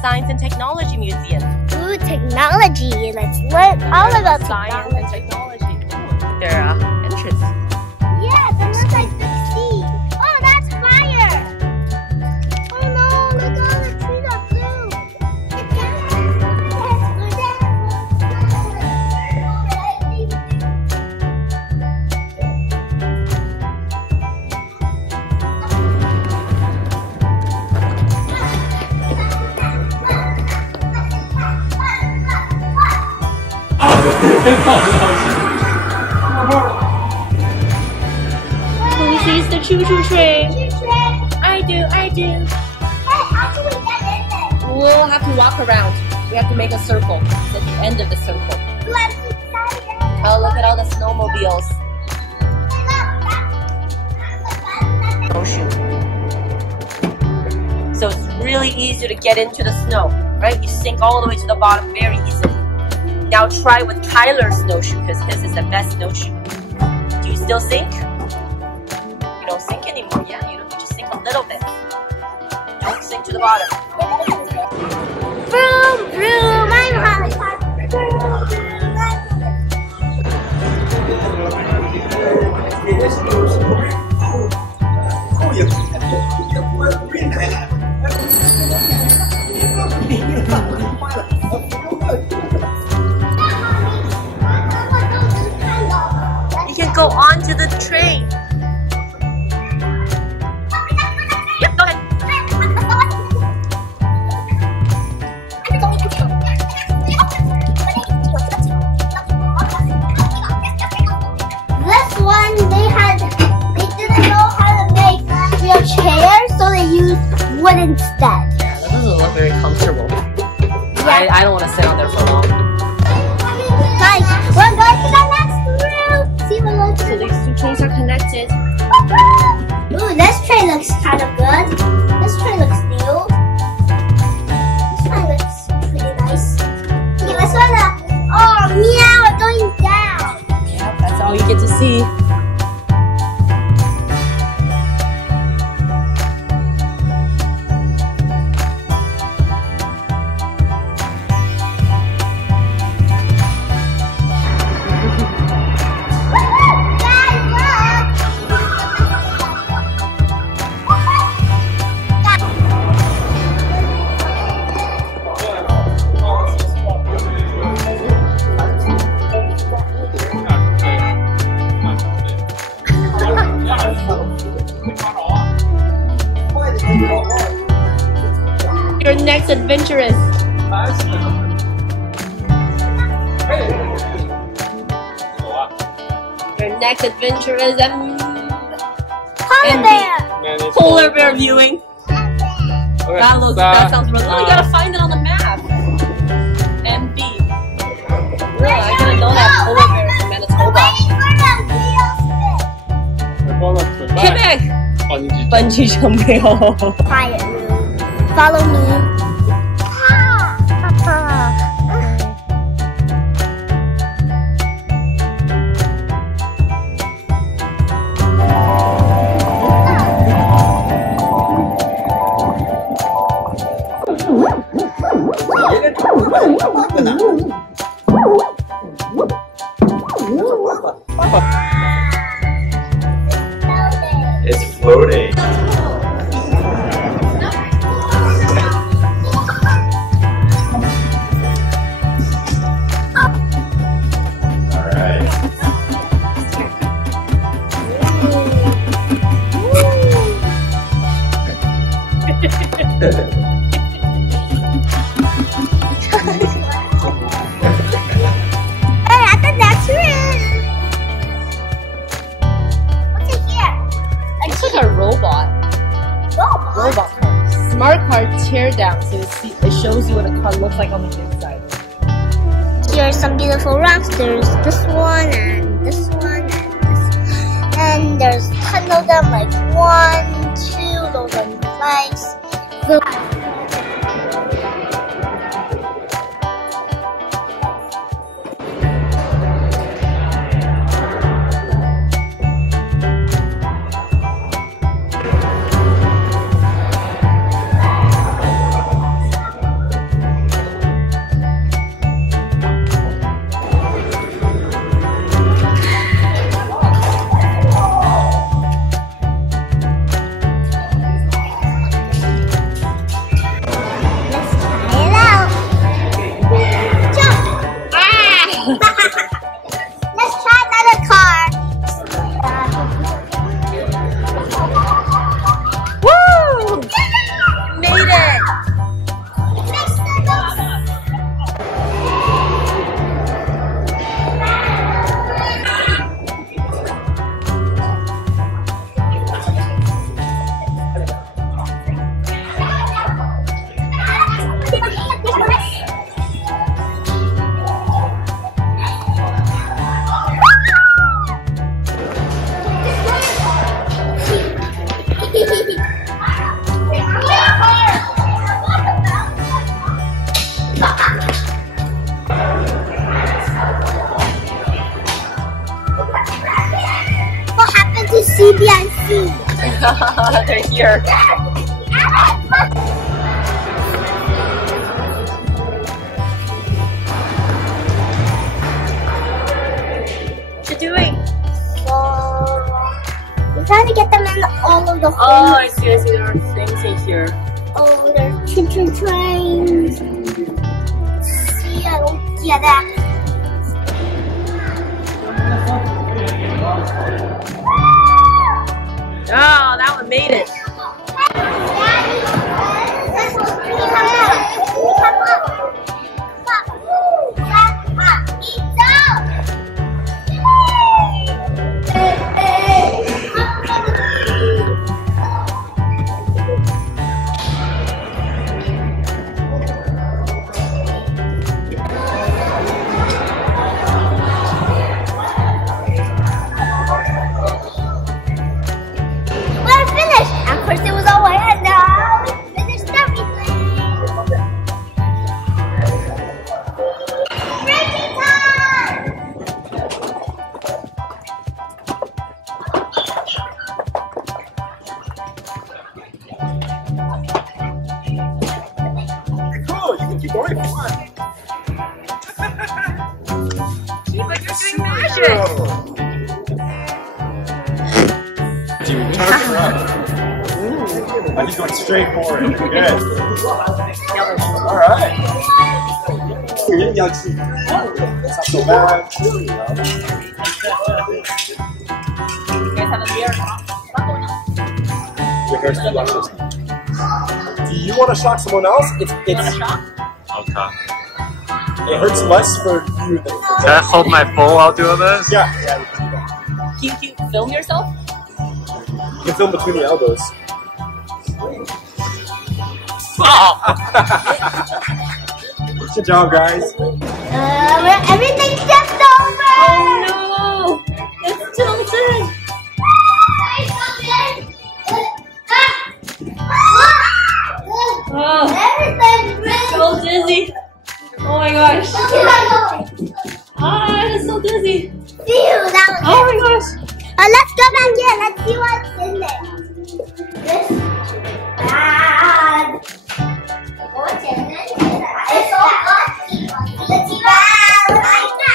Science and Technology Museum. Ooh, technology. Let's learn all about science and technology. Their entrance. Yeah, that looks like big sea. Oh, that's fire. Oh no, look, all the trees are blue. Who sees the choo-choo train? I do. Hey, how do we get in there? We'll have to walk around. We have to make a circle. It's at the end of the circle. Let's excited. Oh, look at all the snowmobiles. Snowshoe. So it's really easy to get into the snow, right? You sink all the way to the bottom very easily. Now try with Tyler's snowshoe because his is the best snowshoe. Do you still sink? You don't sink anymore. Yeah, you just sink a little bit. Don't sink to the bottom. Vroom, vroom, I'm Holly. You can go onto the train. Yep, go ahead. This one, they didn't know how to make real chairs, so they used wood instead. Yeah, that doesn't look very comfortable. Yeah. I don't want to sit on there for long. Guys, we're going to the next room. See what looks. So these two trains are connected. Ooh, this train looks kind of good. This train looks new. This train looks pretty nice. Okay, let's go to. Oh, meow, we're going down. Yeah, that's all you get to see. Your next adventurous. Your next adventure is polar bear viewing. That sounds really. Oh, you gotta find it on the map. MB. Really, I didn't know that polar bears in Manitoba. Quebec. Bungee jumping. Quiet room. Follow me. It's floating. At the next room. What's in here? It's like a robot. Robot car. Smart car tear down, so it shows you what a car looks like on the inside. Here are some beautiful rocks. There's this one and this one and this. And there's 10 of them, like 1, 2, those are nice. Let's try another car. Woo! Made it! What happened to CBNC? They're here. What you doing? We're trying to get them in all of the holes. Oh, I see. There are things in here. Oh, there's choo-choo trains. See, I don't get that. Oh, that one made it. First it was all white and now we finished everything. Breaking time! Cool, you can keep going if you want. You're doing magic. Do you turn around? I'm just going straight forward. Good. Alright. That's not so bad. You guys have a beer? Your hair's too luscious. Do you want to shock someone else? You want a shot? Okay. It hurts less for you than Can I hold my bowl while doing this? Yeah. Can you film yourself? You can film between the elbows. Good job, guys. Everything's just over! Oh no! It's tilted! Oh, Everything's so dizzy! Oh my gosh! Ah, it's so dizzy! That was Oh my gosh! let's go back in. Let's see what's in there. This bag. What's in it? It's all Let's see bag like that.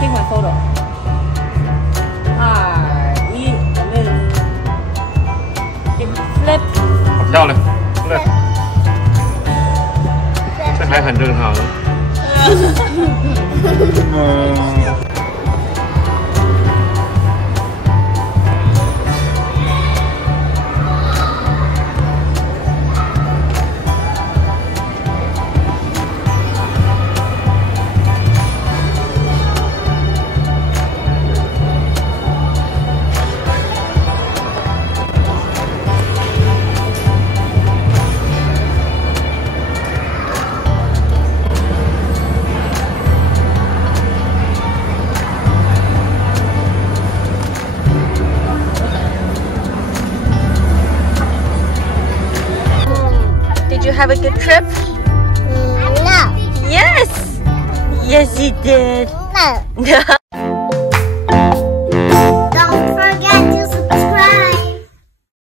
Take my photo. Flip. 好漂亮，对，这还很正常。you have a good trip? No. Yes! Yes, you did. No.